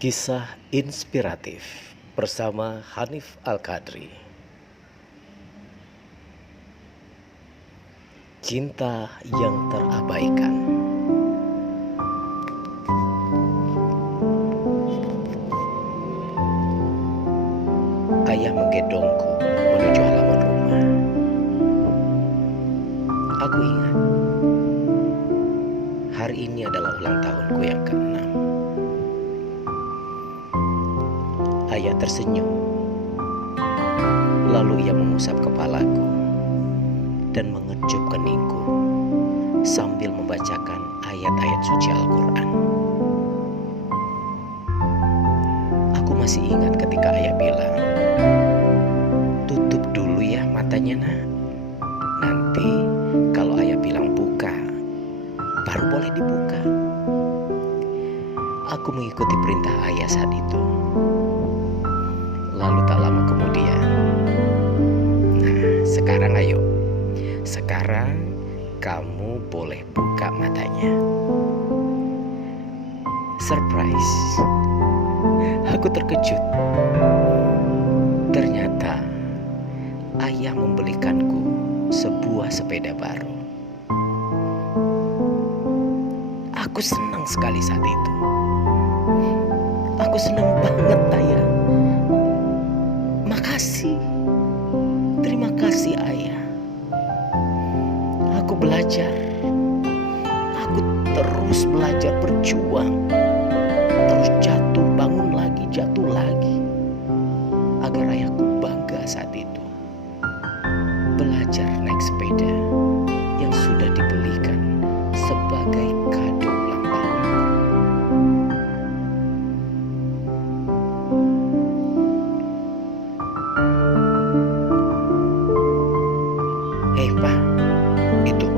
Kisah inspiratif bersama Hanif Al-Qadri. Cinta yang terabaikan. Ayah menggendongku menuju halaman rumah. Aku ingat, hari ini adalah ulang tahunku yang ke-6. Ayah tersenyum, lalu ia mengusap kepalaku dan mengecup keningku sambil membacakan ayat-ayat suci Al-Quran. Aku masih ingat ketika ayah bilang, "Tutup dulu ya matanya, nak. Nanti kalau ayah bilang buka, baru boleh dibuka." Aku mengikuti perintah ayah saat itu. Lalu tak lama kemudian, sekarang ayo. Sekarang kamu boleh buka matanya. Surprise. Aku terkejut. Ternyata ayah membelikanku sebuah sepeda baru. Aku senang sekali saat itu. Aku senang banget, ayah. Makasih. Terima kasih, ayah. Aku belajar. Aku terus belajar berjuang. Terus jatuh, bangun lagi, jatuh lagi. Agar ayahku bangga saat itu. Belajar naik sepeda yang sudah dibelikan sebagai kado ulang tahunku. Pak, itu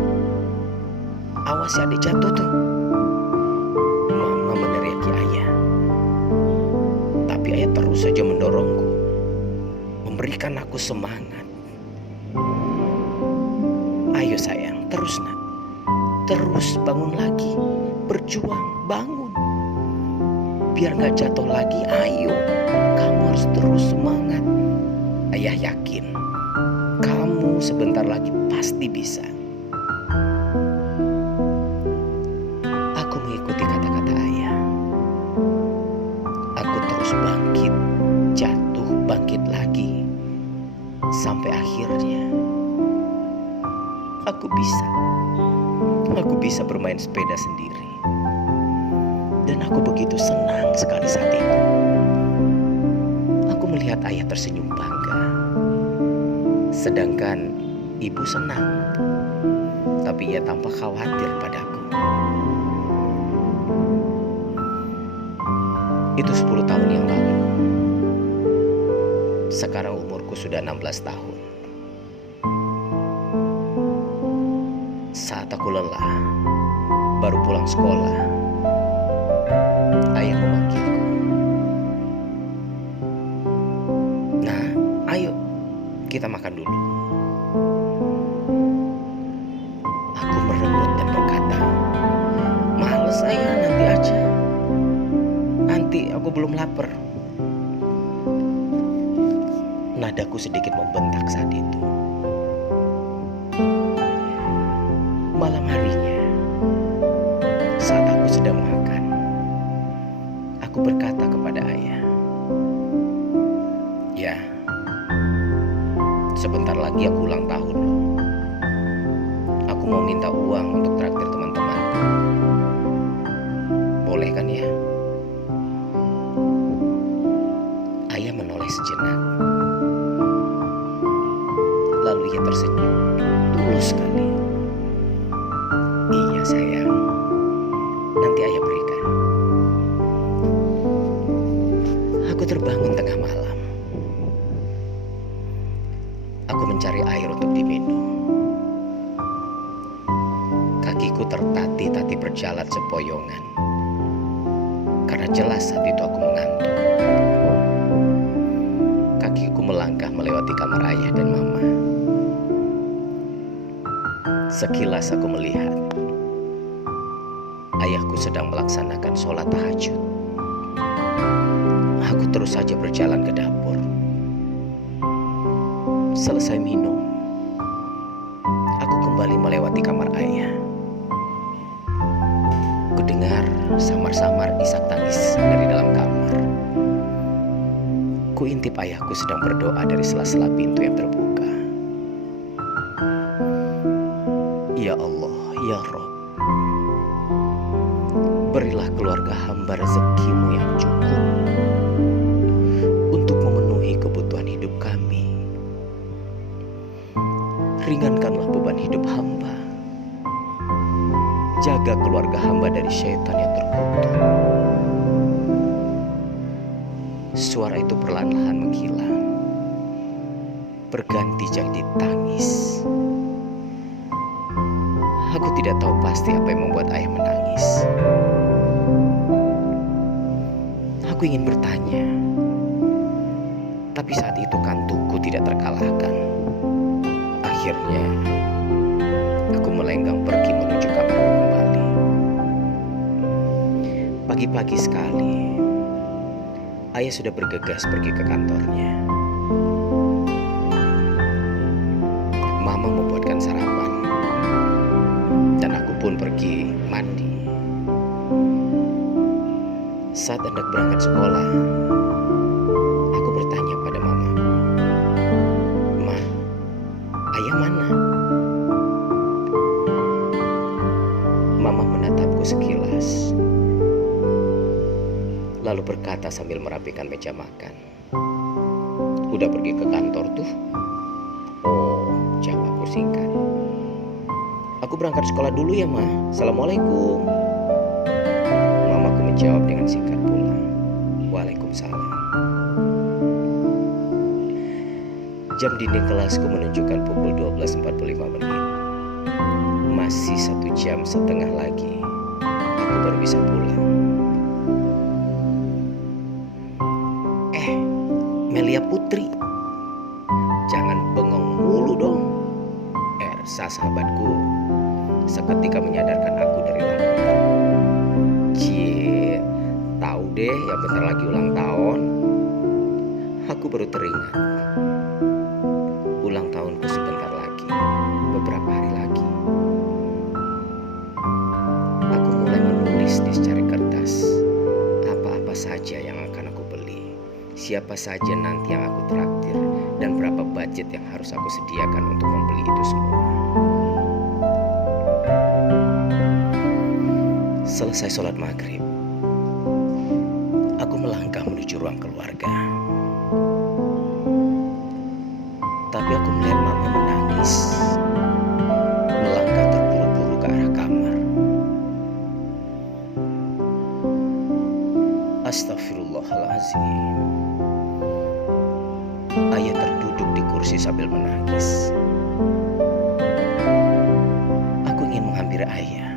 awas ya, adik jatuh tuh. Mama meneriaki ayah. Tapi ayah terus saja mendorongku, memberikan aku semangat. Ayo sayang, terus nak. Terus bangun lagi. Berjuang, bangun. Biar gak jatuh lagi, ayo. Kamu harus terus semangat. Ayah yakin kamu sebentar lagi pasti bisa. Aku mengikuti kata-kata ayah. Aku terus bangkit, jatuh, bangkit lagi. Sampai akhirnya aku bisa. Aku bisa bermain sepeda sendiri. Dan aku begitu senang sekali saat itu. Aku melihat ayah tersenyum bangga. Sedangkan ibu senang, tapi ia tampak khawatir padaku. Itu 10 tahun yang lalu. Sekarang umurku sudah 16 tahun. Saat aku lelah, baru pulang sekolah, ayah memanggilku. "Nah, ayo kita makan dulu." Aku merengut dan berkata, "Males ayah, nanti aja. Nanti aku belum lapar." Nadaku sedikit membentak saat itu. Malam harinya, saat aku sedang makan, aku berkata kepada ayah, "Ya, sebentar lagi aku ulang tahun loh. Aku mau minta uang untuk traktir teman-teman. Boleh kan ya?" Ayah menoleh sejenak. Lalu ia tersenyum tulus sekali. "Iya sayang, nanti ayah berikan." Aku terbangun tengah malam. Aku mencari air untuk diminum. Kakiku tertatih-tatih berjalan sempoyongan. Karena jelas saat itu aku mengantuk. Kakiku melangkah melewati kamar ayah dan mama. Sekilas aku melihat ayahku sedang melaksanakan sholat tahajud. Aku terus saja berjalan ke dapur. Selesai minum, aku kembali melewati kamar ayah. Kudengar samar-samar isak tangis dari dalam kamar. Kuintip ayahku sedang berdoa dari sela-sela pintu yang terbuka. Ya Allah, ya Rabb, berilah keluarga hamba rezekimu yang cukup untuk memenuhi kebutuhan hidup kami. Ringankanlah beban hidup hamba. Jaga keluarga hamba dari syaitan yang terkutuk. Suara itu perlahan-lahan menghilang, berganti jadi tangis. Aku tidak tahu pasti apa yang membuat ayah menangis. Aku ingin bertanya, tapi saat itu kantukku tidak terkalahkan. Akhirnya, aku melenggang pergi menuju kamarku kembali. Pagi-pagi sekali, ayah sudah bergegas pergi ke kantornya. Mama membuatkan sarapan, dan aku pun pergi mandi. Saat hendak berangkat sekolah, aku bertanya pada mama, "Ma, ayah mana?" Mama menatapku sekilas, lalu berkata sambil merapikan meja makan, "Udah pergi ke kantor tuh?" "Oh," jawabku singkat. "Aku berangkat sekolah dulu ya, Ma. Assalamualaikum." Mamaku menjawab dengan singkat pula, "Waalaikumsalam." Jam dinding kelasku menunjukkan pukul 12.45. Masih 1,5 jam lagi, aku baru bisa pulang. Melia Putri, jangan bengong mulu dong. Ersa sahabatku seketika menyadarkan aku dari lampunya. Cie, tahu deh yang bentar lagi ulang tahun. Aku baru teringat. Ulang tahunku sebentar lagi, beberapa hari lagi. Aku mulai menulis di secari kertas apa-apa saja yang akan aku beli, siapa saja nanti yang aku traktir, dan berapa budget yang harus aku sediakan untuk membeli itu semua. Selesai sholat maghrib, aku melangkah menuju ruang keluarga. Tapi aku melihat mama menangis, melangkah terburu-buru ke arah kamar. Astagfirullahaladzim. Ayah terduduk di kursi sambil menangis. Aku ingin menghampiri ayah,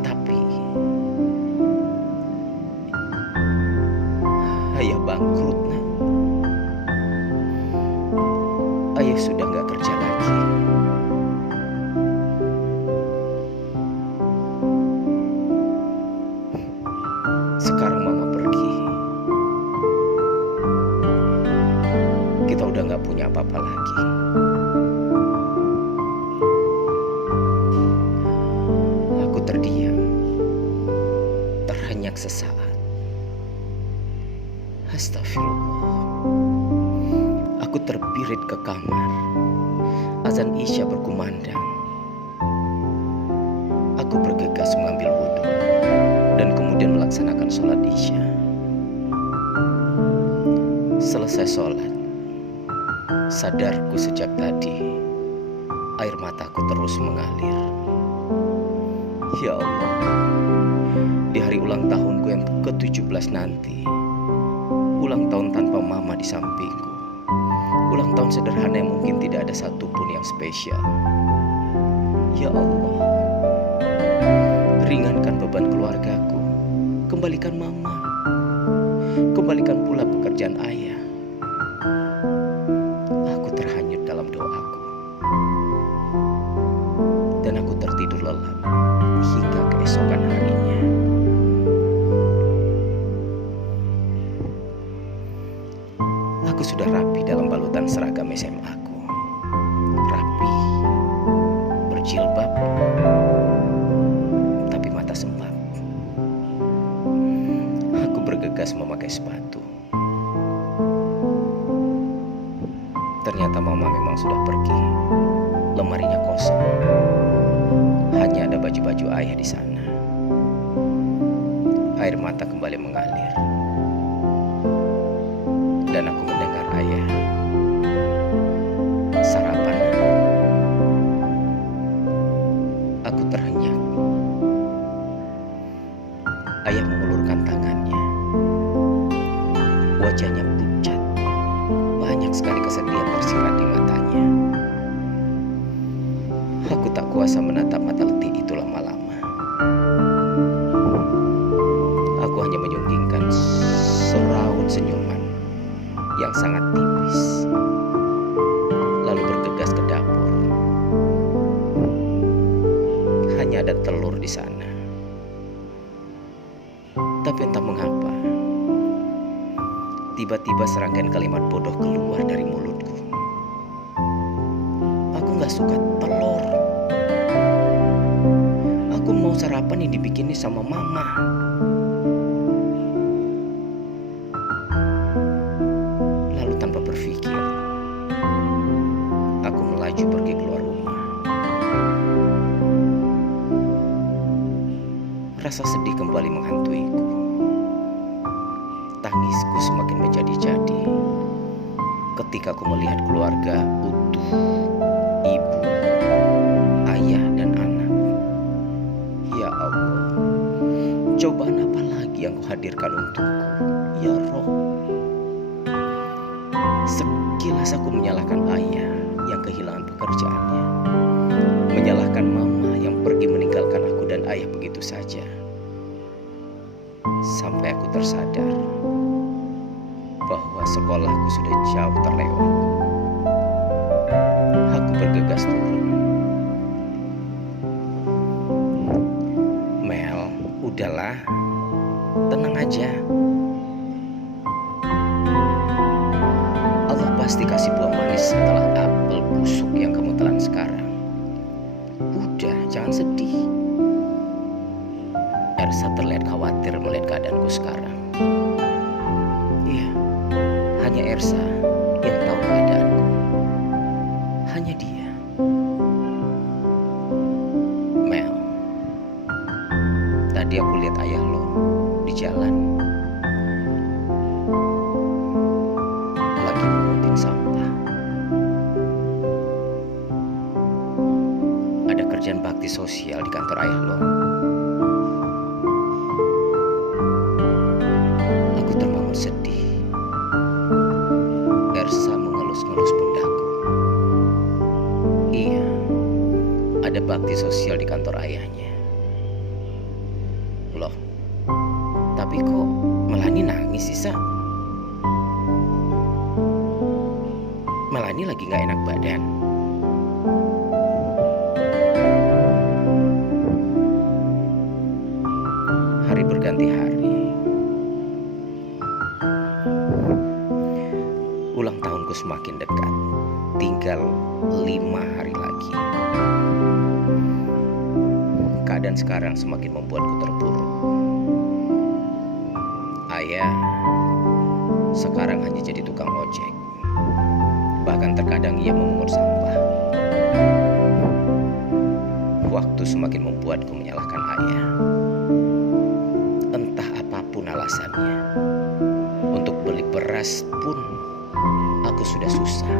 tapi ayah bangkrut, nak. Ayah sudah gak kerja lagi. Sekarang mama pergi. Kita udah gak punya apa-apa lagi. Aku terdiam, terhenyak sesaat. Astagfirullah. Aku terbirit ke kamar. Azan Isya berkumandang. Aku bergegas mengambil wudhu dan kemudian melaksanakan sholat Isya. Selesai sholat, sadarku sejak tadi, air mataku terus mengalir. Ya Allah, di hari ulang tahunku yang ke-17 nanti, ulang tahun tanpa mama di sampingku, ulang tahun sederhana yang mungkin tidak ada satupun yang spesial. Ya Allah, ringankan beban keluargaku, kembalikan mama, kembalikan pula pekerjaan ayah. Aku terhanyut dalam doaku, dan aku tertidur lelap hingga keesokan harinya. Aku sudah rapi dalam balutan seragam SMA aku. Rapi, berjilbab, tapi mata sembab. Aku bergegas memakai sepatu. Ternyata mama memang sudah pergi. Lemarinya kosong. Hanya ada baju-baju ayah di sana. Air mata kembali mengalir. Dan aku mendengar ayah. Sarapan. Aku terhenyak. Ayah mengulurkan tangannya. Wajahnya pucat. Banyak sekali kesedihan tersirat di matanya. Aku tak kuasa menatap mata letih itu lama-lama. Aku hanya menyunggingkan seraut senyuman yang sangat tipis. Lalu bergegas ke dapur. Hanya ada telur di sana. Tapi entah mengapa, tiba-tiba serangkaian kalimat bodoh keluar dari mulutku. Aku gak suka telur. Aku mau sarapan yang dibikinin sama mama. Lalu tanpa berpikir, aku melaju pergi keluar rumah. Rasa sedih kembali menghantuiku. Tangisku semakin menjadi-jadi ketika aku melihat keluarga utuh, ibu, ayah, dan anak. Ya Allah, cobaan apa lagi yang Kau hadirkan untukku, ya Roh? Sekilas aku menyalahkan ayah yang kehilangan pekerjaannya, menyalahkan mama yang pergi meninggalkan aku dan ayah begitu saja. Sampai aku tersadar bahwa sekolahku sudah jauh terlewat. Aku bergegas turun. Mel, udahlah, tenang aja. Allah pasti kasih buah manis setelah apel busuk yang kamu telan sekarang. Udah, jangan sedih. Ersa terlihat khawatir melihat keadaanku sekarang. Iya, hanya Ersa yang tahu keadaanku. Hanya dia. Mel, tadi aku lihat ayah lo di jalan. Lagi mengutin sampah. Ada kerjaan bakti sosial di kantor ayah lo. Aku terbangun sedih. Ersa mengelus-ngelus pundakku. Iya, ada bakti sosial di kantor ayahnya. Loh, tapi kok Melani nangis sih, Sa? Melani lagi gak enak badan. Hari berganti hari. Ulang tahunku semakin dekat. Tinggal 5 hari lagi. Keadaan sekarang semakin membuatku terpuruk. Ayah sekarang hanya jadi tukang ojek. Bahkan terkadang ia memungut sampah. Waktu semakin membuatku menyalahkan ayah. Entah apapun alasannya. Untuk beli beras pun aku sudah susah.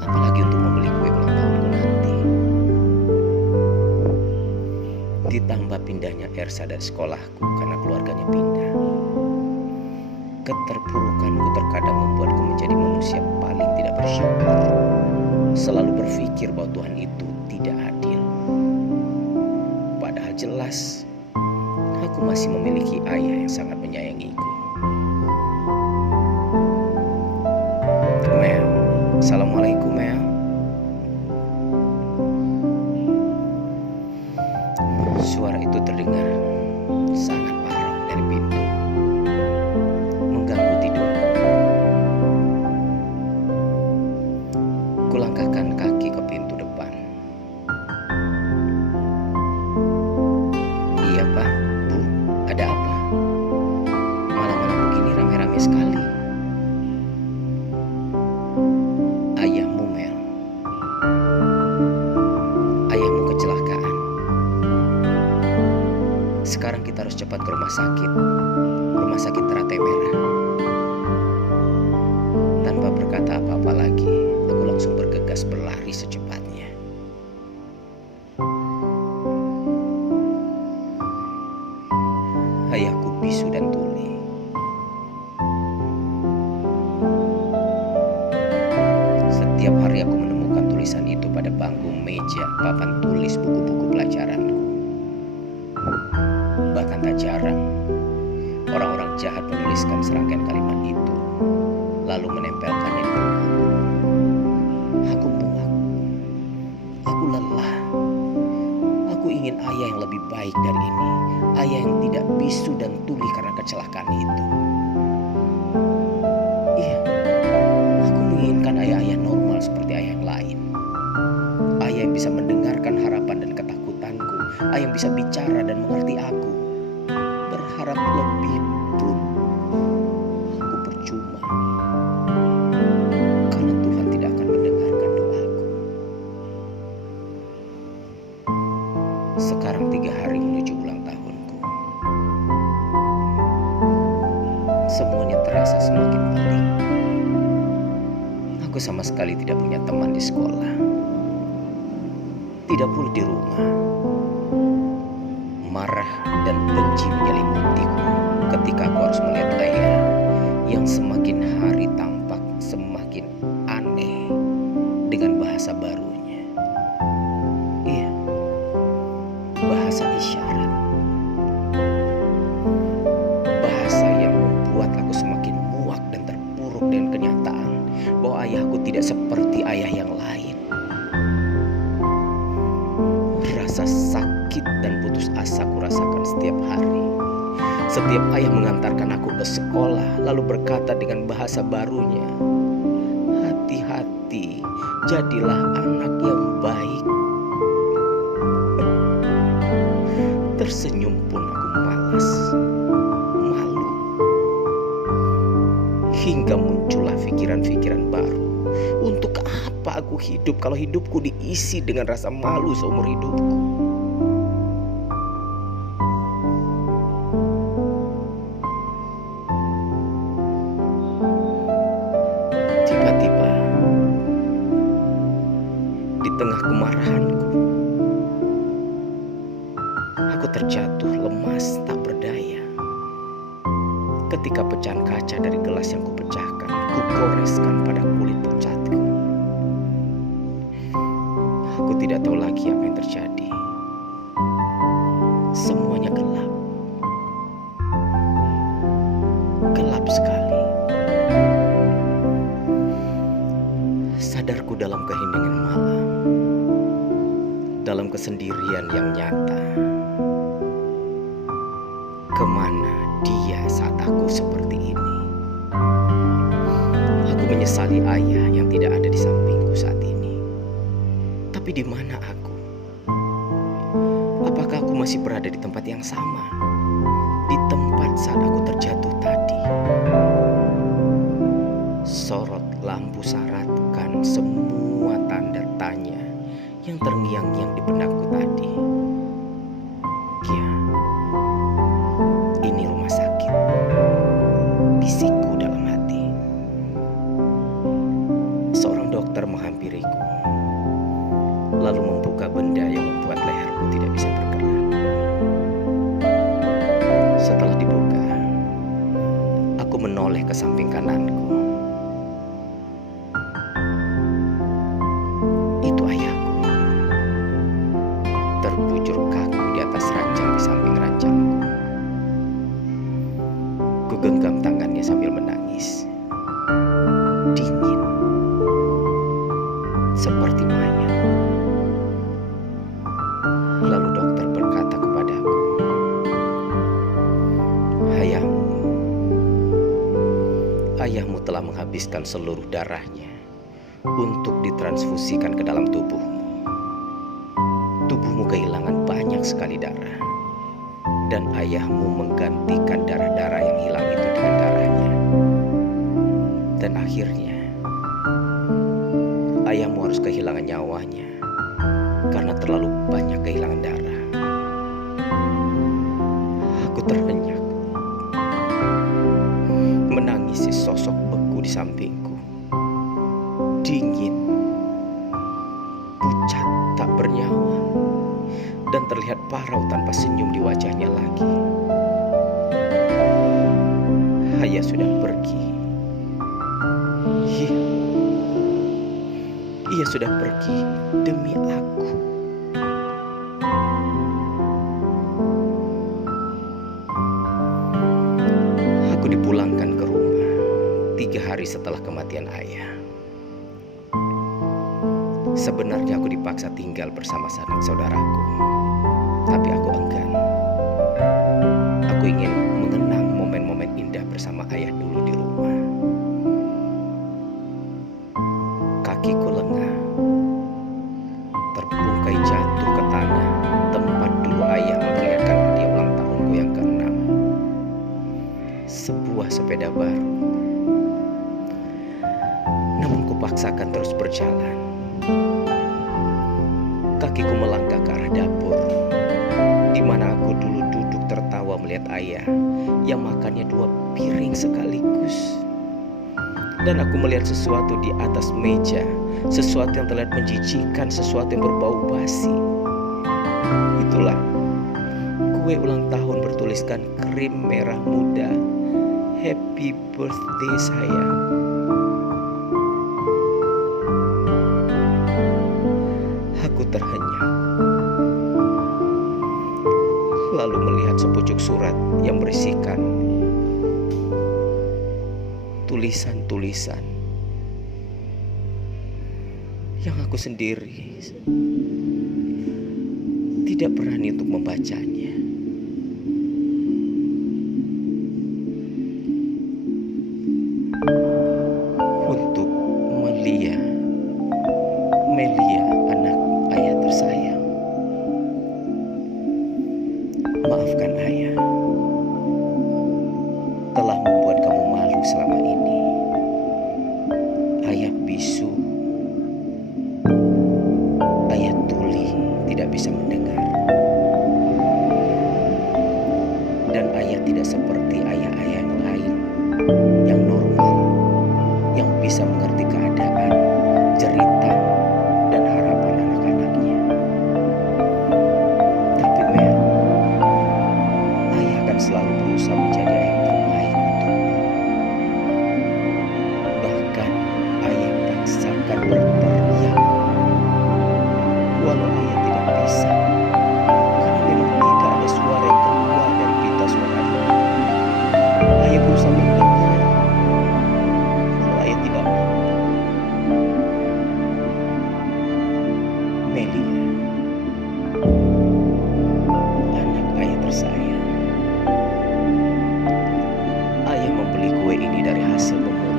Apalagi untuk membeli kue ulang tahunku nanti. Ditambah pindahnya Ersa dari sekolahku karena keluarganya pindah. Keterpurukanku terkadang membuatku menjadi manusia paling tidak bersyukur. Selalu berpikir bahwa Tuhan itu tidak adil. Padahal jelas aku masih memiliki ayah yang sangat menyayangiku. Mel, assalamualaikum Mel. Suara itu terdengar sangat parau dari pintu, mengganggu tidurku. rumah sakit teratai merah. Tanpa berkata apa-apa lagi, aku langsung bergegas berlari secepatnya. Ayahku bisu dan tuli. Setiap hari aku menemukan tulisan itu pada bangku, meja, papan tulis buku-buku pelajaranku. Bahkan tak jarang, orang-orang jahat menuliskan serangkaian kalimat itu, lalu menempelkannya di buku. Aku muak, aku lelah. Aku ingin ayah yang lebih baik dari ini, ayah yang tidak bisu dan tuli karena kecelakaan itu. Iya, aku menginginkan ayah-ayah normal seperti ayah yang lain. Ayah yang bisa mendengarkan harapan dan ketakutanku, ayah yang bisa bicara dan mengerti aku. Berharap lebih pun aku percuma, karena Tuhan tidak akan mendengarkan doaku. Sekarang 3 hari menuju ulang tahunku. Semuanya terasa semakin pelik. Aku sama sekali tidak punya teman di sekolah, tidak pula di rumah. Marah dan benci menyelimutiku ketika aku harus melihat ayah yang semakin hari tampak semakin aneh dengan bahasa barunya. Iya, bahasa isyarat. Bahasa yang membuat aku semakin muak dan terpuruk dengan kenyataan bahwa ayahku tidak seperti ayah yang lain. Rasa sakit dan putus asa ku rasakan setiap hari. Setiap ayah mengantarkan aku ke sekolah lalu berkata dengan bahasa barunya, "Hati-hati, jadilah anak yang baik." Tersenyum pun aku malas, malu. Hingga muncullah pikiran-pikiran baru. Untuk apa aku hidup kalau hidupku diisi dengan rasa malu seumur hidupku? Tiba-tiba, di tengah kemarahanku, aku terjatuh lemas tak berdaya. Ketika pecahan kaca dari gelas yang kupecahkan, kugoreskan pada kulit pucatku. Aku tidak tahu lagi apa yang terjadi. Semuanya gelap. Gelap sekali. Sadarku dalam keheningan malam, dalam kesendirian yang nyata. Kemana dia saat aku seperti ini? Aku menyesali ayah yang tidak ada di sampingku saat ini. Tapi di mana aku? Apakah aku masih berada di tempat yang sama? Di tempat saat aku terjatuh tadi? Sorot lampu saratkan semua tanda tanya yang terngiang-ngiang di benakku tadi. Ya, ini rumah sakit, bisikku dalam hati. Seorang dokter menghampiriku, lalu membuka benda yang membuat leherku tidak bisa bergerak. Setelah dibuka, aku menoleh ke samping kananku. Itu ayahku, terbujur kaku di atas ranjang di samping ranjangku. Ku genggam tangannya sambil menangis. Dingin, seperti mayat. Lalu dokter berkata kepadaku, ayahmu telah menghabiskan seluruh darahnya untuk ditransfusikan ke dalam tubuhmu. Tubuhmu kehilangan banyak sekali darah, dan ayahmu menggantikan darah-darah yang hilang itu dengan darahnya. Dan akhirnya, ayahmu harus kehilangan nyawanya karena terlalu banyak kehilangan darah. Aku terhenyak. sosok beku di sampingku. Dingin, pucat tak bernyawa, dan terlihat parau tanpa senyum di wajahnya lagi. Ayah sudah pergi. Iya, ia sudah pergi demi aku. Aku dipulangkan ke rumah 3 hari setelah kematian ayah. Sebenarnya aku dipaksa tinggal bersama sanak saudaraku, tapi aku enggan. Aku ingin mengenang momen-momen indah bersama ayah dulu di rumah. Kakiku lengah, terbungkai jatuh ke tanah tempat dulu ayah memperlihatkan hadiah ulang tahunku yang ke-6. Sebuah sepeda baru. Namun kupaksakan terus berjalan. Kakiku melangkah ke arah dapur, di mana aku dulu duduk tertawa melihat ayah yang makannya 2 piring sekaligus. Dan aku melihat sesuatu di atas meja, sesuatu yang terlihat menjijikan, sesuatu yang berbau basi. Itulah kue ulang tahun bertuliskan krim merah muda. Happy birthday sayang. Aku terhenyak, lalu melihat sepucuk surat yang berisikan tulisan-tulisan yang aku sendiri tidak berani untuk membacanya. Untuk Melia, anak ayah tersayang. Maafkan ayah, telah membuat kamu malu selama ini. Ayah bisu, ayah tuli tidak bisa mendengar. Dan ayah tidak seperti ayah-ayah yang lain, yang normal, yang bisa mengerti keadaan, cerita, dan harapan anak-anaknya. Tapi Mel, ayah akan selalu berusaha menjadi ayah yang terbaik untukmu. Bahkan ayah paksakan berteriak, walau ayah tidak bisa, karena memang tidak ada suara yang keluar dari pita suara ini. Ayah berusaha mendengar, walau ayah tidak mampu. Melia, anak ayah tersayang. Ayah membeli kue ini dari hasil memungut.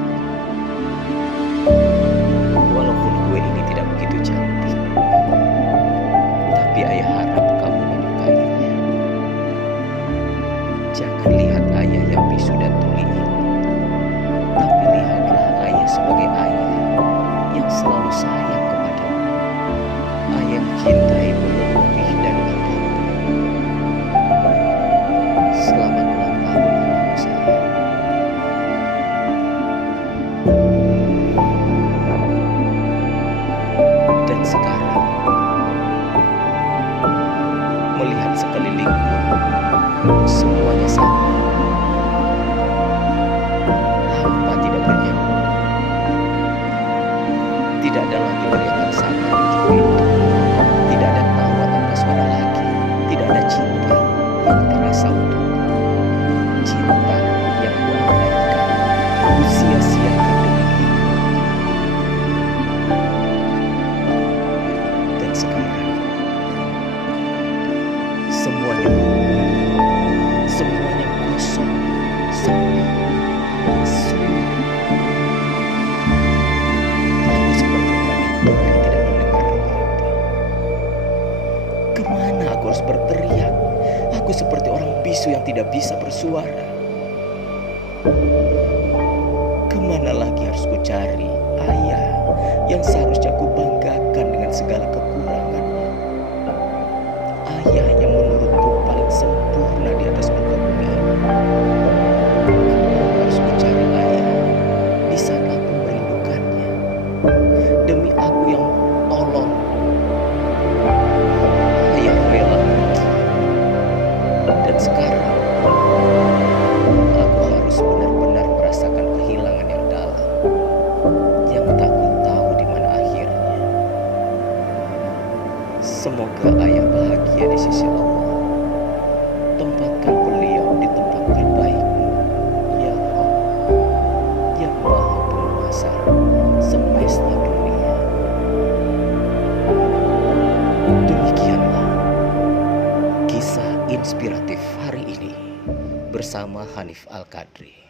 Walaupun kue ini tidak begitu cantik, tapi ayah harap kamu menyukainya. Jangan lihat ayah yang bisu dan tuli ini, tapi lihatlah ayah sebagai ayah yang selalu sayang kepadamu. Ayah yang cintaimu lebih dari apapun. Selamat ulang tahun anakku sayang. Dan sekarang, melihat sekelilingku, semuanya sama. Hampa tidak bernyawa. Tidak ada lagi teriakan sayang di ujung pintu. Tidak ada tawa tanpa suara lagi. Tidak ada cinta yang terasa utuh. Cinta yang kuabaikan, kusia-siakan demi kehidupan. Dan sekarang, semuanya berubah. Semuanya kosong, sepi, sunyi. Aku seperti orang yang tidak mendengar apa-apa. Kemana aku harus berteriak? Aku seperti orang bisu yang tidak bisa bersuara. Kemana lagi harus ku cari ayah yang seharusnya ku banggakan dengan segala kekurangannya? Ayah yang menurutku paling sempurna di atas muka bumi ini. Kemana harus ku cari ayah Inspiratif hari ini bersama Hanif Al-Qadri.